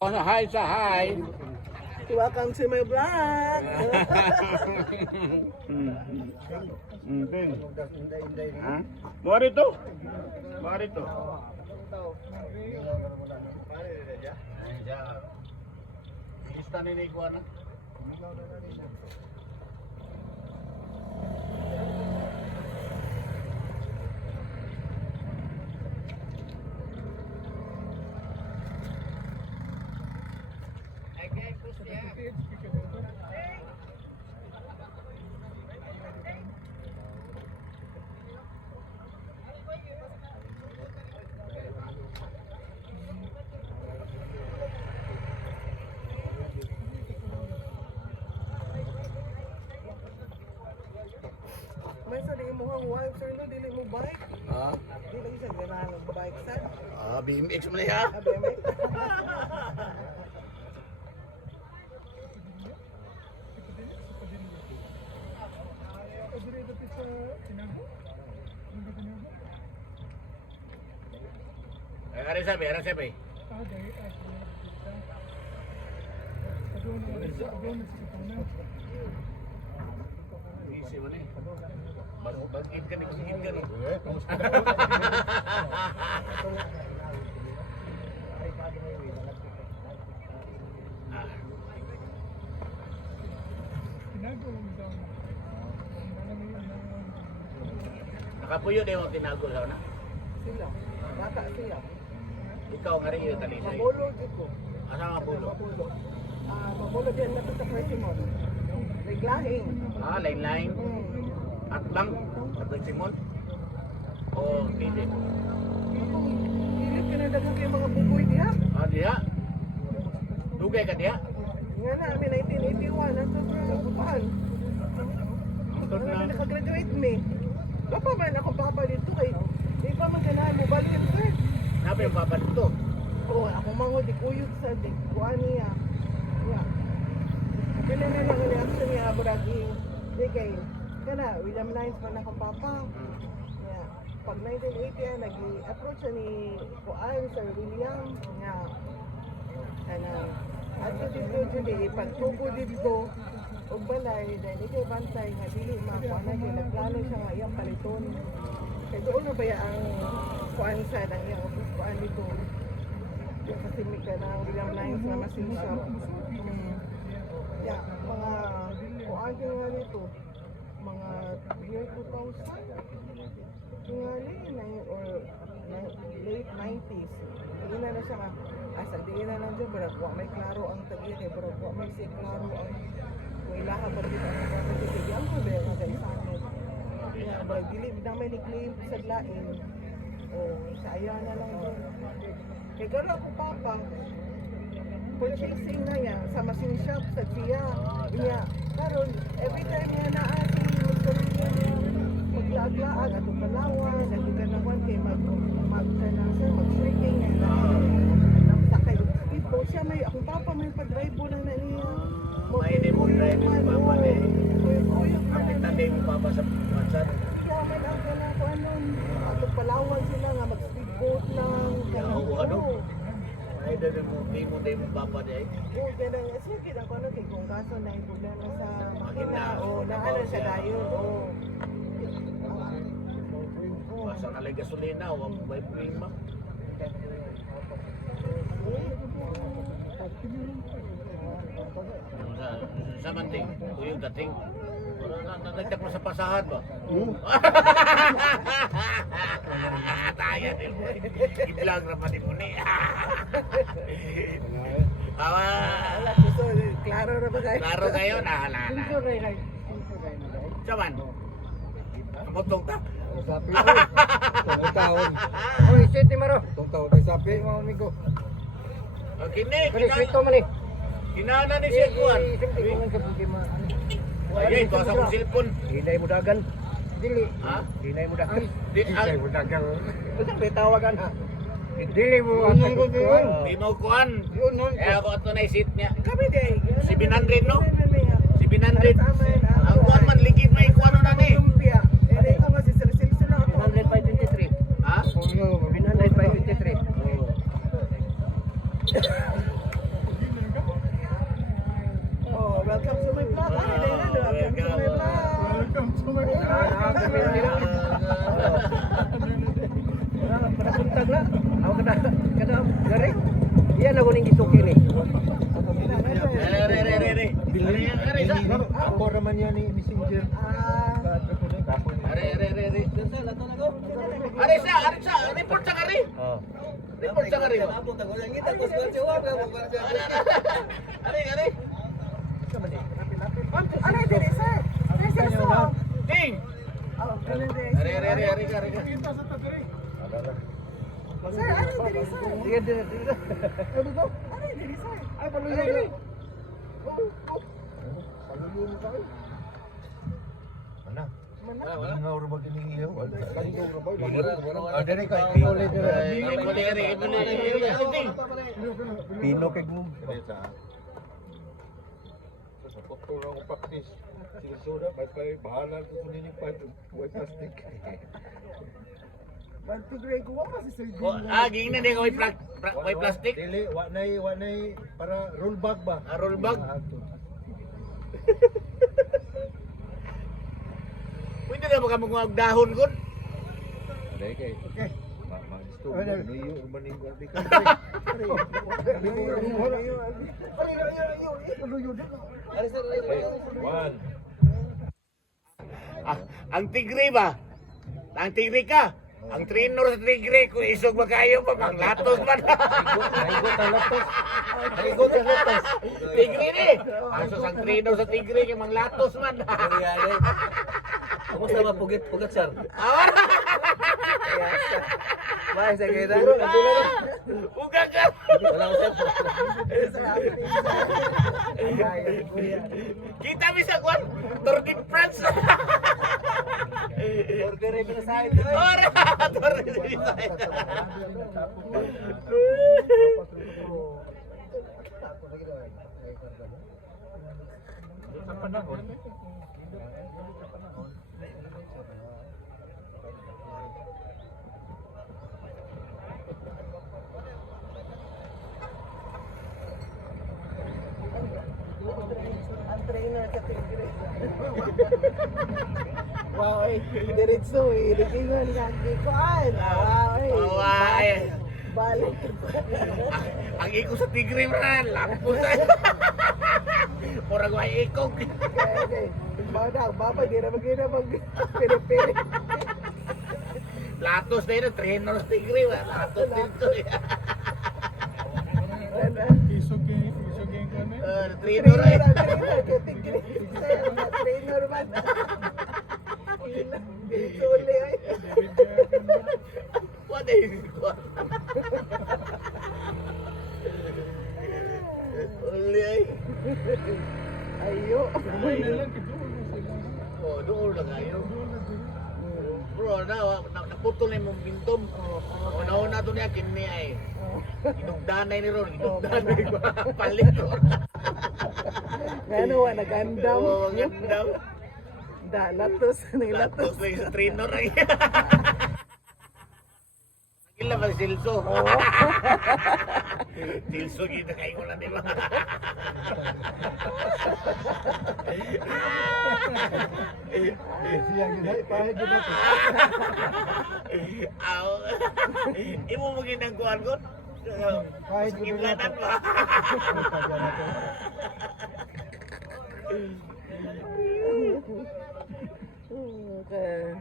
Hi sa hi. Welcome to my vlog. Ping. Ha? Mari to. Mari to. Istan ini kuan. May sa di mo hang wife sir no dili mo bike. Ha? Dili sa ganahan ng bike sa. BMX man ya. Abeme. Ara sabi. Easy man eh. Bagit ka ni. Nakapuyo din mo tinago sa una. Sila. Bata sila. Ikaw nga rin yung talisay. Mabulo dito ko. Asa nga pulo? Mabulo. Mabulo din na to sa Presimon. Reglahing. Line. At lang sa Simon. O hindi. Dili pinadagan kay mga buboy diha. Diha. Dugay ka diha. Nga na, may 1981, nasa Pagpupahan. Tod Ano na. nakagraduate me. Bapa man ako papa dito kay. Di pa man ganahan mo balik sir. Nabi yung babad ito. Oo, ako mango di kuyog sa di kuan niya. Ya. Kaya na lang reaction niya buragi. Di kay kana William Lines man akong papa. Ya. Pag 1980 nag-approach ni kuan Sir William nga kana ato dito jud pagtuko dito og balay dahil ikay bantay nga dili makuha na kay nagplano siya nga iyang paliton. Kaya doon na ba ang kuan sa nang iyang kuan dito? Kasi may ka ng William Lines na machine shop. Yeah, mga kuan nga nito. Mga year 2000. Tingali na or late 90s. Hindi na siya nga. Asa di na lang dyan. Pero kung may klaro ang tagya kay pero kung may si klaro ang kung ilaha pa dito ang pagkakita. Ang problema nga kayo sa amin. Kaya barag dili na may ni-claim sa lain. O saya na lang doon. Kaya gano'n ako papa. Purchasing na niya sa machine shop sa siya. Iya. Karon every time nga naati magkaroon niya maglaag-laag at palawan at ganawan kay mag-shrinking niya. Sakay ipo siya may akong papa may pa-drive mo lang na niya. May hindi mo drive yung papa eh. Kuyog Kapit na din yung papa sa WhatsApp. siya may ang gana ko anon. At palawan sila nga mag-speedboat lang. Oo, ano? Ay, dali mo papa di. Oo, ganun. Sige, ako ano, kung kaso na yung problema sa makina o naanan siya dayon. Oo. Basta kalay gasolina, huwag mo may prima. Sa manting, tuyong dating. Nagdag mo sa pasahan ba? Taya din mo. I-vlog na pati mo ni. Awa. So, klaro na ba kayo? Klaro kayo na. Saman? Kamotong ta? Sapi ko. Itong taon. Oy, siti maro. Itong taon ay sapi, mga amigo. Kini, Sweet to man eh. kinana ni siya kuhan. Siyempre, kung ang kabuti mo. Ayun, ito sa kong cellphone. Hinay mo dagan. Dili. Ha? Hinay mo dagan. Di- Hinay mo dagan. Basta may tawagan ha. Dili mo ang kagutuan. Di mo kuhan. Yun nun. Eh ako ito na seat niya. Kami din. 700 no? Si 700. Ang kuhan man, ligid may kuhan na ni. Lumpia. Eh, ikaw nga si Sir Silson na ako. 100 by 23. Ha? 100 by 23. Welcome to my vlog. Welcome to my Panapuntag na. Ako kada garing. Iyan ako ning gisuki ni. Ako raman yan ni Messenger. Report sa kari. Report sa kari. Ari. Ano diri sir? Sir, sir. Ding. Oh, ganun din. Ari. Kita sa tadiri. Sir, ano diri sir? Sige din. Ano diri sir? Ay paluyo. Paluyo mo kami. Ana. Wala. Nga uro ba kinihiyaw? Kaligaw na ba? Ah, Dere kay Pino. Ding. Pino kay Gum. Sa pagpura ko practice. Sige soda, may bahala ko sa nilipad. Huwag plastic. Magtigray ko pa si Sir Jim. Ging na din ko may plastic. Dili, wanay para roll bag ba? Roll bag. Pwede na baka mga dahon kun. Dere kay. Okay. Magisto. Nuyo maning garbi ka. One. Ang tigre ba? Ang tigre ka. Ang trainer sa tigre kung isog ba kayo pa mang latos man. Igot ang latos. Tigre ni. Asos ang trainer sa tigre kay mang latos man. Kumusta ba puget sir? Bye sa kita. Uga ka. Wala ko sir. Kita bisa kuan Tour de France. Order rin na sa Ora, Tour de France. Ang trainer sa Tigre. Wow, diretso eh. Ligingan ka. Gikuan. Wow, Away. Balik. Ang iko sa tigre man, lampos ay. Murag way ikog. Okay. Bapa, di na magkita mag-pere-pere. Latos na yun, trainer sa tigre. Latos din to. Isog yung kami. Trainer ay. Trainer man. Diretso ulit ay. What is it? Uli ay. Ayo. Oh, doon na kayo. Bro, naputol na yung bintom. Una-una to niya, kini ay. Inugdanay ni Ron, inugdanay ba? Palit Ron. Ano wa nagandam. Oo, ang ganda. Latos, Latos na yung sa trainer ay. Kila ba si Silso? Silso, kita kayo ko lang, di ba? Aw. Imo mo ginang kuhan ko? Kahit Gimlanan ba? Okay.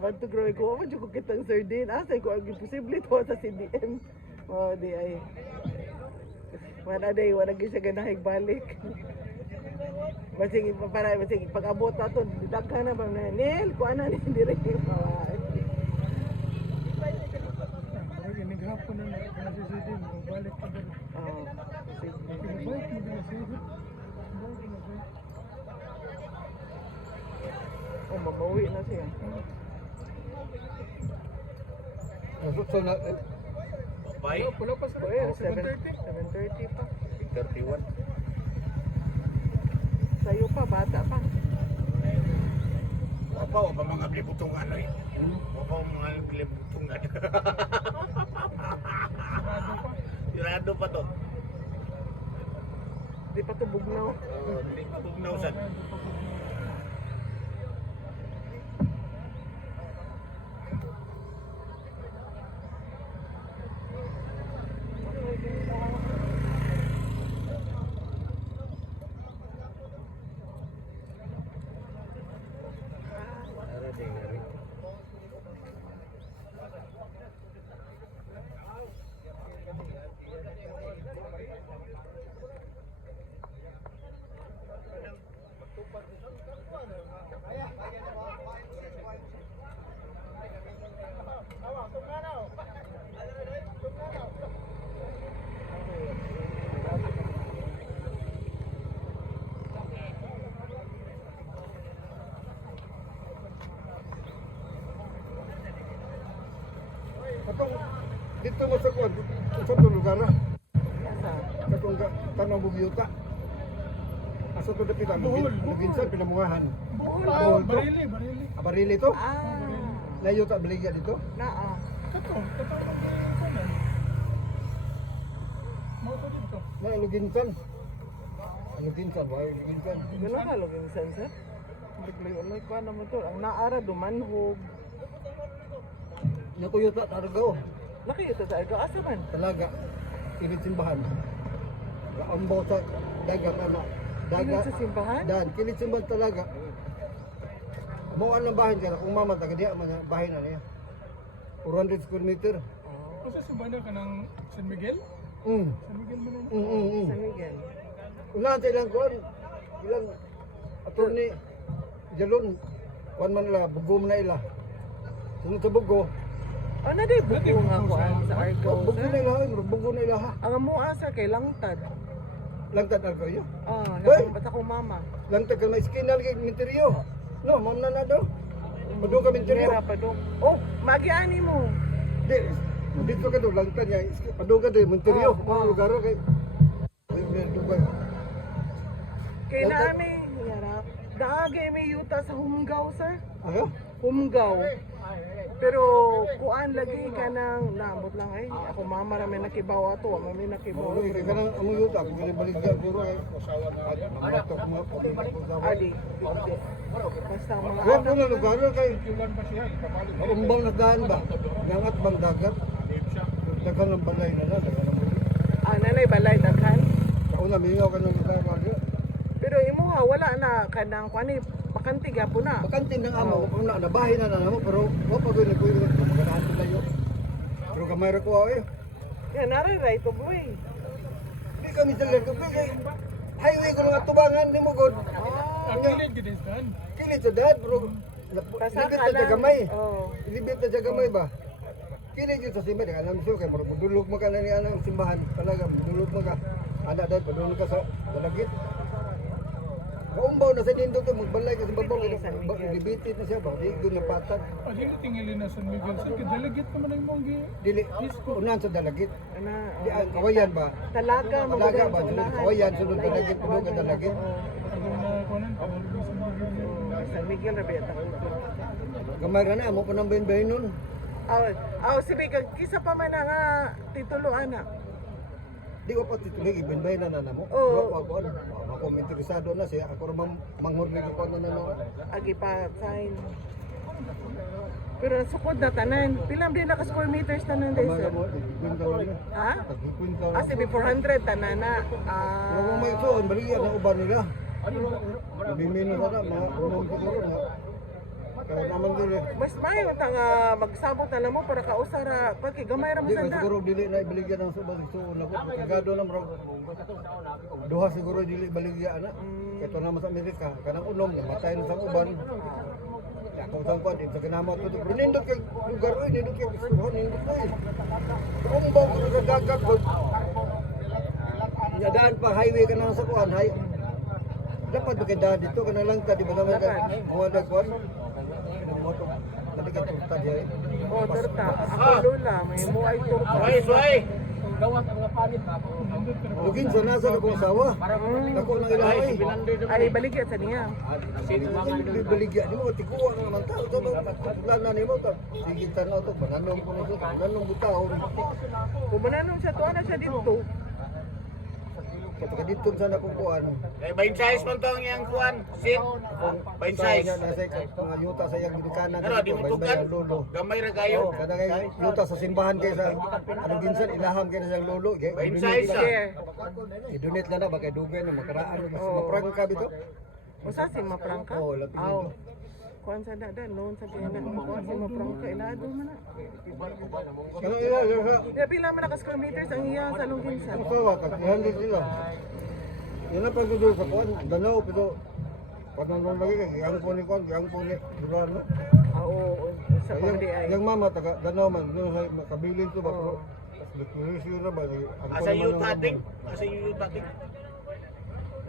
Bantu grow ko, man ko kitang sardine. Asa ko ang imposible to sa CDM. Oh, di ay. Wala day, wala gyud siya ganahig balik. Basig pag-abot ato, daghan na ba na Nel, kuan na ni dire. Naghapon na nagsisidin. Balik ka ba? Oh, Balik mo din na siya. oh, mabawi na siya. So na Bye. Wala pa sa Well, 7:30. 7:30 pa. 31. Sayo pa, bata pa. Apa o pa mga blibutungan ay. Apa mga blibutungan. Sirado pa to. Di pa tubog na. Hindi pa bugnaw sad. Katong dito mo sa kuwan, sa itong lugar na. Asa? Katong tanang bubiyuta. Asa to dapit ang Luginsan, pinamungahan. Buhol. Barili, barili. Barili to? Ah. Layo ta baligya dito? Naa. Katong Mau ko dito. Na Luginsan. Luginsan, why Luginsan? Gano'n ka login sensor? Biglayo-layo ko naman to. Ang naara dumanhog. Nakuyuta Targaw. Nakita sa aga asa man. Talaga. Kilit simbahan. Gaambaw sa dagat ano. Kilit sa simbahan? Dan, kilit simbahan talaga. Mauan ng bahay kaya kung mama taga diya man bahay na niya. 400 square meter. Kasi subana ka ng San Miguel? Mm. San Miguel mo na. San Miguel. Unahan sa ilang kuwan. Ilang attorney Jalon. Kuwan man la, bugo man na ila. Sunod sa bugo. Oh, na di bugo nga ko sa Argao. Bugo na ila, bugo na ila ha. Ang mo asa kay Langtad. Langtad ang kayo. Ah, Hoy! nakambat ako mama. Langtad ka may skin na lagi minteryo. No, ma'am na daw. Padung ka minteryo. Mira pa do. Oh, magiani mo. Di, dito ka doon, langtad niya. Padung ka doon, minteryo. Oh, Mga lugar kay... Dugay. Kay naami, yara. Daagay may yuta sa Humgaw, sir. Ano? Humgaw. Pero kuan lagi ka nang naambot lang ay ako mama ra may nakibaw ato, mami nakibaw. Okay, kaya ka nang amuyot ako. Kaya baligyan ko rin. Mamatok mo. Adi, dito. Basta mga Huwag ko na lugar kay... Tulan pa siya. Kapalik. Umbang na daan ba? Nangat bang dagat? Dagan ng balay na lang. Dagan ng balay. nanay balay daghan. Kauna, mingaw ka ng lugar kaya. Pero imo ha wala na kanang kuani pakanti gyapon na. Bakantin ng ama, kung na nabahay na namo pero wa pa gyud ko yung maganahan sila yo. Pero gamay ra ko eh. Yan naray right of way. Di kami sila ko kay highway ko lang atubangan nimo god. Ang kilid gid is done. Kilit sa dad bro. Libit na sa gamay. Oh. Libit na sa gamay ba? Kilit yun sa simbahan, alam siya kay mudulog mo ka na ni anang simbahan. Talaga mudulog mo ka. Ana dad padulog ka sa dalagit. Kaumbaw na sa nindot to magbalay ka sa babaw. Libitit na siya ba? Di gud na patad. O di tingilin na San Miguel. Sige, delegate naman ang mong gi. Dili unan sa dalagit. Ana. Di ang kawayan ba? Talaga mo Talaga ba? Sunod kawayan, sunod dalagit, sunod ka dalagit. Ako na kunan pa San Miguel. San Miguel ra biya ta. Gamay ra na mo pa nang bahin nun. Aw, sige kisa pa man nga titulo anak. Di ko pa tituloy ibinbay na namo. Oo. Ako ako interesado na siya ako ra manghurlig ko na nano. Agi pa sign. Pero sukod na tanan. Pilam din naka square meters tanan day Gamay sir. mo kwenta na. Ha? Kwenta. Ah, sige 400 tanan na. Pero kung may tuon baligya na uban nila. Bimino na mga unong siguro nga. Kaya naman dili. Mas mayo ta nga magsabot na mo para kausara pag gamay ra mo Di ko sanda. siguro dili na ibaligya ng subag tuon ako. Kagado na murag. Duha siguro dili baligya ana. Ito naman sa Amerika, kanang unom namatay na sa uban. Ako sa kuan din sa kanamo to. Pero nindot kay lugar oy, nindot kay gusto nindot oy. Umbaw ko sa dagat ko. Yadaan pa highway ka na sa kuan, hay. Dapat ba kay daan dito kanang lang ta di ba naman kay muwada kuan. Moto. Tadi ka turta diya eh. Oh, torta. Ako lula, may muay torta. Suway! Lugin sa nasa na kong asawa. Dako nang ilahay. Ay baligya sa niya. Baligya di mo tikuha ka naman tao sa tulan na nimo ta. Sige tanaw to bananong ko na bananong butaw. Kung mananong siya tuwa na siya dito. Kaya dito sana kukuan. Eh, 20 size man to ang iyang kuan. Sit. 20 size. Nasa mga yuta sa iyang gibikanan. Pero di mo tugan. Gamay ra kayo. Kada kay yuta sa simbahan kay sa ano ginsan ilaham kay sa lolo. 20 size ah. I-donate na na bagay dugay na makaraan mas maprang ka bito. Usa si maprangka? Oo, labi Aw. nito. Kuan sa dada, noon sa kina. Kuan si maprangka, ilado man na. Ano ila sa Kaya pila man na ka square meters ang iya sa Longginsan. Ano ba katihan sila. Yan na pagdudul sa kuan, dalaw pero pagdudul lagi kay ang puni kuan, ang puni durano. Oo, sa pagdi ay. Yang mama taga dalaw man doon sa makabilin to ba pero Dekorasyon na ba? Asa yung tating? Asa yung tating?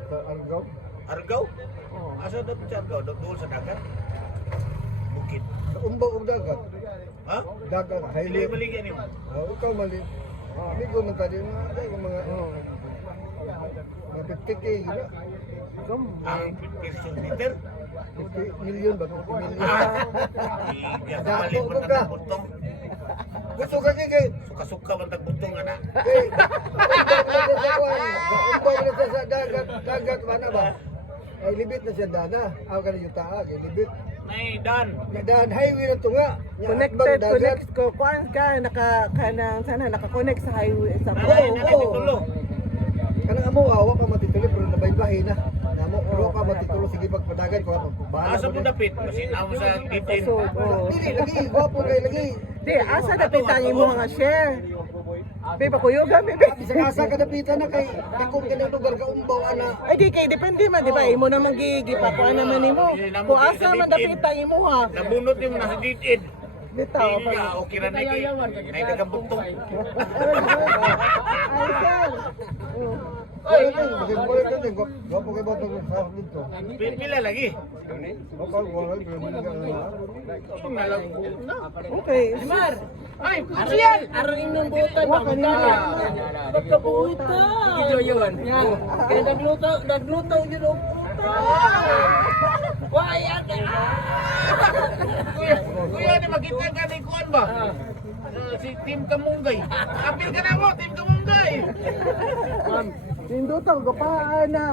Sa Argao? Argao? Oo. Asa daw sa Argao? Doon sa dagat? Bukid. Sa umbaw o dagat? Ha? Dagat, Dili highway. maligyan niyo. Ikaw mali. Amigo man tadi na ay mga pitik gila. Gam. Ang person meter? 50 million ba? 50 million. Iya, kali mo na butong. Gusto ka kay Suka-suka man tagbutong ana. umbaw na sa dagat, dagat mana ba? Ay libit na siya dana. Aw kana yuta kay libit. Nay dan. Nagdahan highway na to nga. Connected, connect ko. Kuan ka, kanang sana naka-connect sa highway. Sa Nay, nanay titulo. Kanang amo awa pa matituloy pero nabay-bahay na. Namo pero pa matituloy sige pagpadagan ko bahala. Asa mo dapit? Kasi namo sa titin. So, oh. Dili lagi gwapo kay lagi. Di, asa napitan mo mga share? Be, bakuyugan, bebe. Isa asa ka dapitan na kay ikong kanang lugar ka umbaw ana. Ay, di kay, depende man, di ba? Imo naman gigipakuan naman imo. Kung asa man dapitan imo ha. Nabunot niyo na sa titin. Bitaw, Hindi nga, okay na na kay. Nay nagabutong. Ay, sir. Oy, kasi boy ka din gwapo kay bato sa dito. Pila lagi. Bakal wala pero Na lang. Okay. Mar, Ay, Ariel! araw inyong butan Wa ba? kanina. Pagkabutan. Gidyo yun. Yan. Kaya nagluto yun ang puta. Why, ate? Kuya, ni makita ka ni Kuan ba? Si Tim Kamunggay. Apil ka na mo, Tim Kamunggay. Nindutang gapaan na.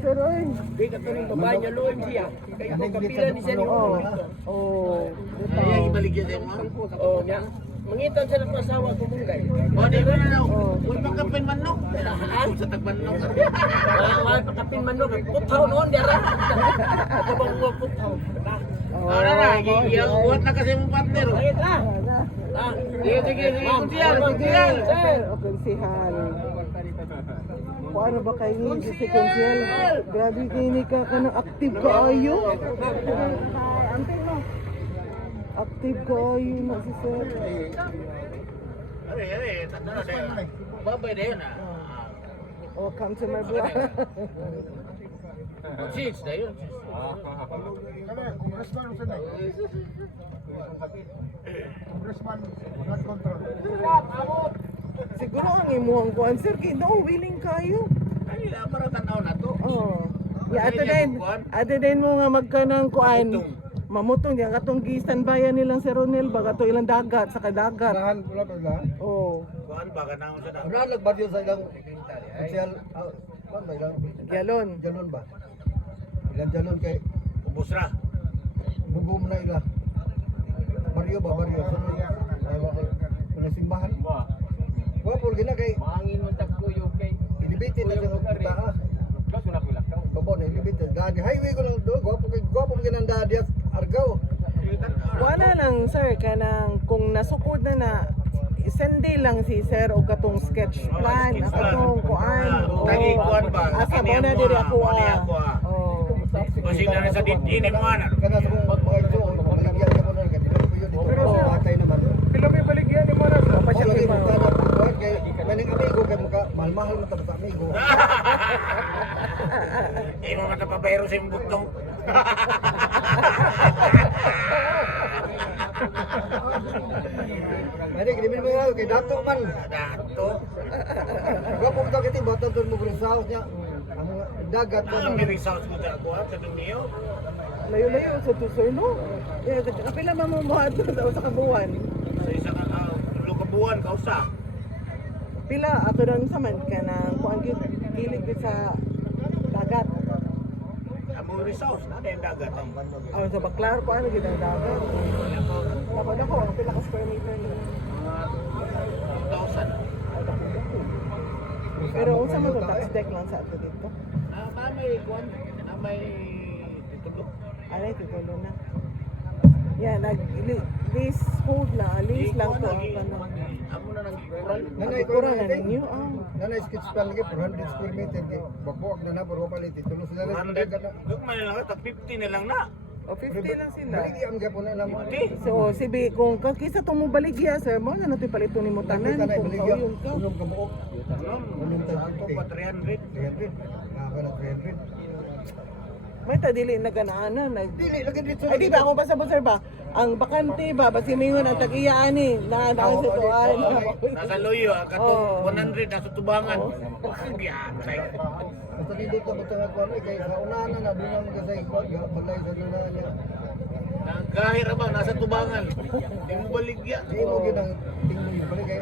Sir, oy. Di ka ito ng babae niya loon siya. Kaya ako kapila ni siya ni Oh. Juan. Oh. Ay, ibaligyan sa mo. Oh, niya. Mangitan sila ng asawa ko munggay. O, di ko na daw. Huwag makapin manok. Sa tagmanok. Wala pakapin man nun. Putaw noon, dara. Ako bang mga putaw? O, na, iyakuwat na kasi mong partner. Ayun na. Ah, Sige, sige, kunsiyal, kunsiyal. Sir, o konsihal. Kung ano ba kayo ni si konsihal? Grabe kayo ni ka kanang active ka ayo. Ante mo. Active ka ayo na si sir. Are, tanda na din. Babay na yun ah. Welcome to my vlog. Six na yun. Siguro ang imuhang kuan sir, kay no willing kayo. Ay, para tanaw na to. Oh. Ya ato din mo nga magkanang kuan. Mamutong diyan katong gistanbayan nilang si Ronel baga to ilang dagat sa kadagat. Lahan pula pa la. Oh. Kuan ba ka na sa Ano nagbadyo sa ilang social ano ba ilang Galon. jalon ba? Ilang jalon kay Ubus ra. bugom na ila. Baryo ba baryo? Ano simbahan? Gwapo gina kay Mangin mo tagkuyo kay. ilibitin na sa ta. Kaso na pula ka. Babo na ilibitin. Dadi highway ko lang do. Gwapo ginanda dias Argao. Wala lang sir kanang kung nasukod na sende lang si sir og katong sketch plan sketch plan. katong kuan. Tangi kuan ba? Asa Kini mo na ako, diri ako kini ah. ako, ah. Oh. Kasi na sa ditin mo ana. Kana sa mga ito, maligyan ka mo na kay dito dito patay naman. Pila may baligyan ni Maras. Pa siya Lagi kay mo kana buwan kay maning amigo kay muka mahal-mahal mo ta sa amigo. Eh mo mata pabayro sa imong butong. Mari kini mo kay dato man. Dato. Gwapo kita kiti bata tur mo sa niya. Ang dagat Ah, man. may resource ko sa ako sa dumiyo. Layo-layo sa tusoy no. Eh kapila man mo buhat sa usa ka buwan. Sa isa ka tulo ka buwan kausa. Pila ako ron sa man ka na kuan gyud kilid gyud sa dagat. Amo resource na din dagat. Aw sa Baclar ko ano gyud ang dagat. Dapat ako ang pila ka square meter ni. Mga 2,000. Pero unsa man to tax deck lang sa ato dito? May kuan, may titulo. Alay titulo na. Yan leasehold na, lease lang to ang kanang. Amo na nang ikural. Nanay ko Kurang na ninyo ah. Nanay sketch plan lagi 400 square meter di. Babuak na pero palit tulo sila lang 100. Yung may lang ta 50 na lang na. O 50 lang sila. Baligi am gyapon na naman. So si B kung kisa tong mo baligya sir mo na natin palito nimo tanan Nanay kung baligi kauyon ka. unom ka buok. Unom ta Ako pa 300. 300. Ako na 300. May ta dili na ganaan na. Dili lagi dito. Ay di ba ako basta sir ba? Ang bakante ba basi mingon ang tag-iya ani na sa tuan. Nasa loyo, Oo. kato 100 nasa tubangan. Biyatay. Basta dito ta butang ako kay sa unahan na dunang ka sa ikot balay sa dunan niya. Kahit ba nasa tubangan. Di mo baligya. Di mo gyud ang tingin balik kay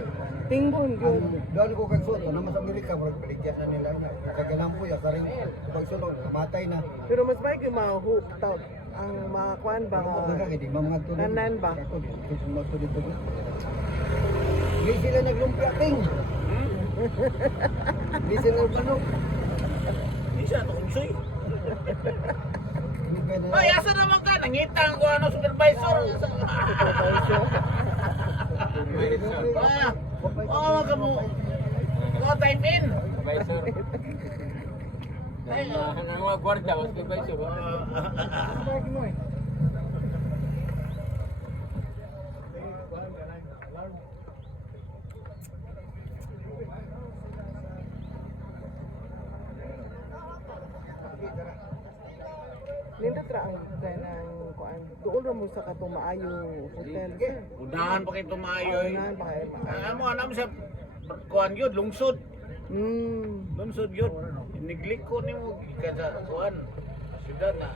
Tingon gyud. doon ko kag suot na sa Amerika murag baligyan na nila na kagalang po ya saring pagsulong namatay na. Pero mas may mahook ta ang mga kuan ba Ako nga di ba mga tulad. Tanan ba? Ako di magtulid ko. Hindi sila naglumpia ting. Hindi sila manok. Di siya tunsoy. Hindi ka na. Ay, asa naman ka? Nangitang ko ano supervisor. Oo, ka mo. No time in. Ay, Nang mga gwardiya, was kay Vice ba? Nindot ra ang ganang kuan. Doon ra mo sa katong maayo hotel sir. unahan pa kayo tumayoy. Unahan pa kayo maayo. Ano sa kuan yun, lungsod. Lungsod yun. Iniglik ko ni mo ka sa kuan. Siyudad na.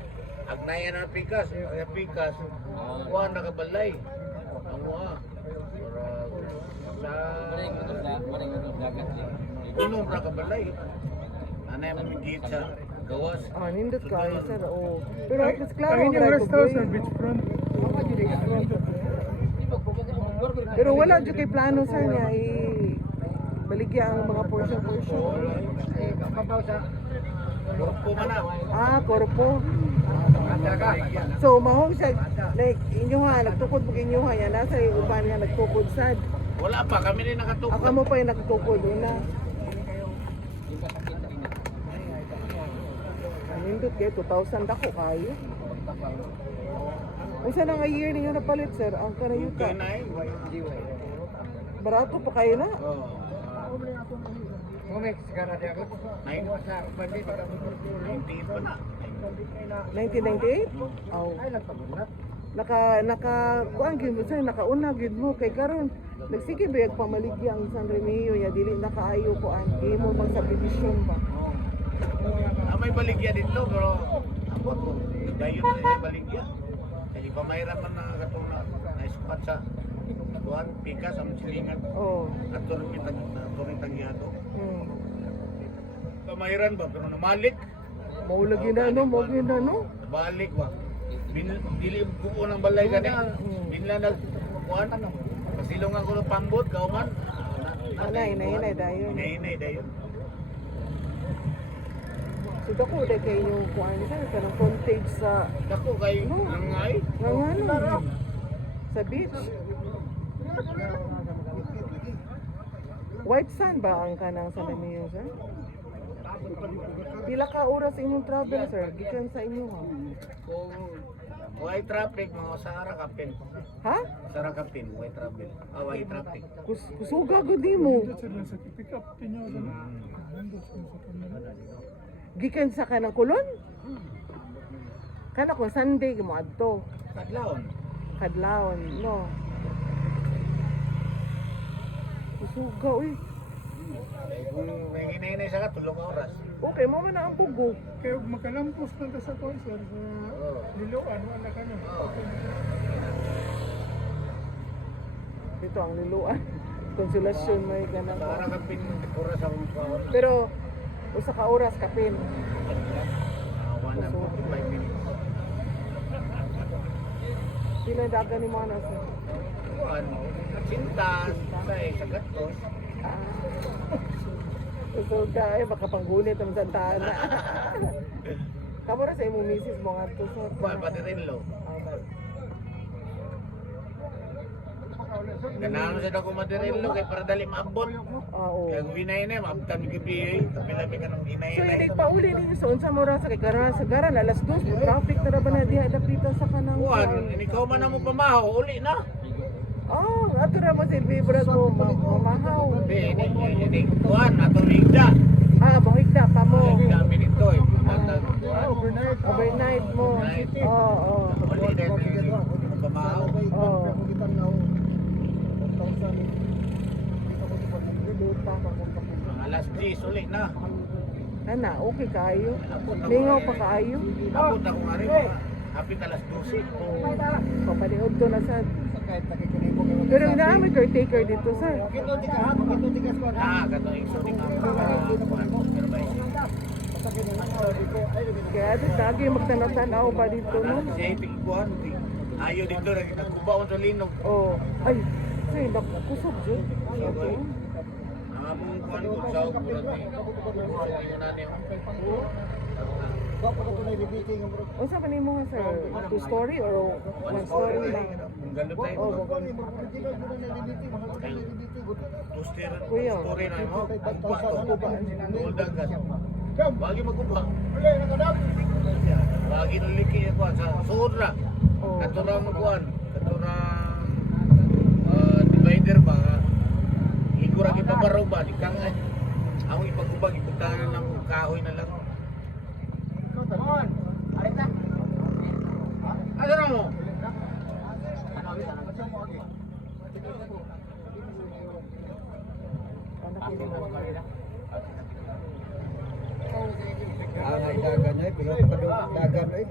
Agnayan na pikas. Kaya pikas. Kuan nakabalay. Ang mga. Unong nakabalay. Nanay mamigit sa gawas. Ah, nindot kayo sir. Oh. Pero mas klaro ang rest house sa beachfront. Pero wala jud kay plano sir niya baligya ang mga portion. Korpo man na. Ah, korpo. So mahong siya like inyo ha nagtukod pag inyo ha yan nasa uban nga nagtukod sad. Wala pa, kami rin Ako nakatukod. mo pa yung nagtukod una. Nindot kayo 2,000 dako kayo. Unsa na nga year ninyo napalit sir ang kanayuta? Kaya na eh. Barato pa kayo na. Oo. 90 pa na. 1998? Aw. Kuan gyud mo sir, nakauna gyud mo kay karon nagsige ba yung pamaligya ang San Remio ya dili nakaayo ko ang mo bang subdivision ba. May baligya dito, pero ako to. Dayon na yung baligya. Kasi pamayran man na katong na spot sa kuan, pikas, ang silingan. Oh. At turing tagyado. Hmm. Pamayran ba, pero namalik. Maulagi na no, maugi na no. Balik ba. Dili buo ng balay gani. Binla nag kuan ano. Pasilungan ko ng pambot, kauman. Anay, nay dayon. Inay dayon. So dako day kay yung kuan sir kanang frontage sa Dako kay langay. ngano sa beach. White sand ba ang kanang San Remio sir? Pila ka oras inyong travel sir? Gikan sa inyo ha? Kung way traffic mga Sara Kapin. Ha? Sara Kapin, way travel. Way traffic. Kusuga gud mo. Gikan sa kanang kulon? Kana kung Sunday mo adto. Kadlawon. Kadlawon, no. Kusuga uy. Kung may hinay sa ka, tulong oras. Okay, mo man na ang bugo. Kaya makalampos na sa concert sa Liloan, wala ka na. Dito ang liluan. konsolasyon mo yung ganang. Para ka pinipura sa mga kaon. Pero, usa ka oras kapin. 1.5 minutes. Pila dagan ni mga nasa. Kuan, sintas, sa gatos. So, dahil baka panggunit ang santana. Kamu na sa imong misis mo nga to sa. Kuan, pati rin lo. Ganahan sa dako madirelo kay para dali maabot. Oo. Kaya kung hinay na, maabtan mo gabi eh. Tapi-labi ka ng hinay So, na. hindi pa uli ninyo sa unsa mo ra sa kay karan sa garan alas 2 traffic na ra ba na diha dapita sa kanang. Kuan, ikaw man na mo pamaho, uli na. Oh, ato ra mo silbi brad mo mamahaw. Ini kuan, atong higda. Ah, bahigda pa mo. Higda minito eh. Overnight mo. Oo, Uli na ito mo pamaho. Oo. Mga alas 10, uli na. Ana, okay kaayo. Lingaw pa kaayo. Abot ako nga rin. Hapit alas 12. Papaliod to na sa. Pero naami caretaker dito sir. Katong iso ni nga kuan. Pero ba Kaya di lagi magtanaw-tanaw ba dito no? siya itigkuhan. Ayaw dito na kita kubaon sa linog. Oh, ay, say nakusog jud. Among kuan ko sa kuran ni. Unsa man nimo nga sir? Two story or one story lang? Galo tayo. Oh, Kuya. Story na mo. Kuba to. Gold agad. Bagi magkuba. Bagi naliki ko sa sura. Oh. Katurang kuan, katurang divider ba? Igura kita baro ba di kang ang ipagubag ipuntahan ng kahoy na lang. Asa na mo? Ang dagan ay pila ka dagan ay.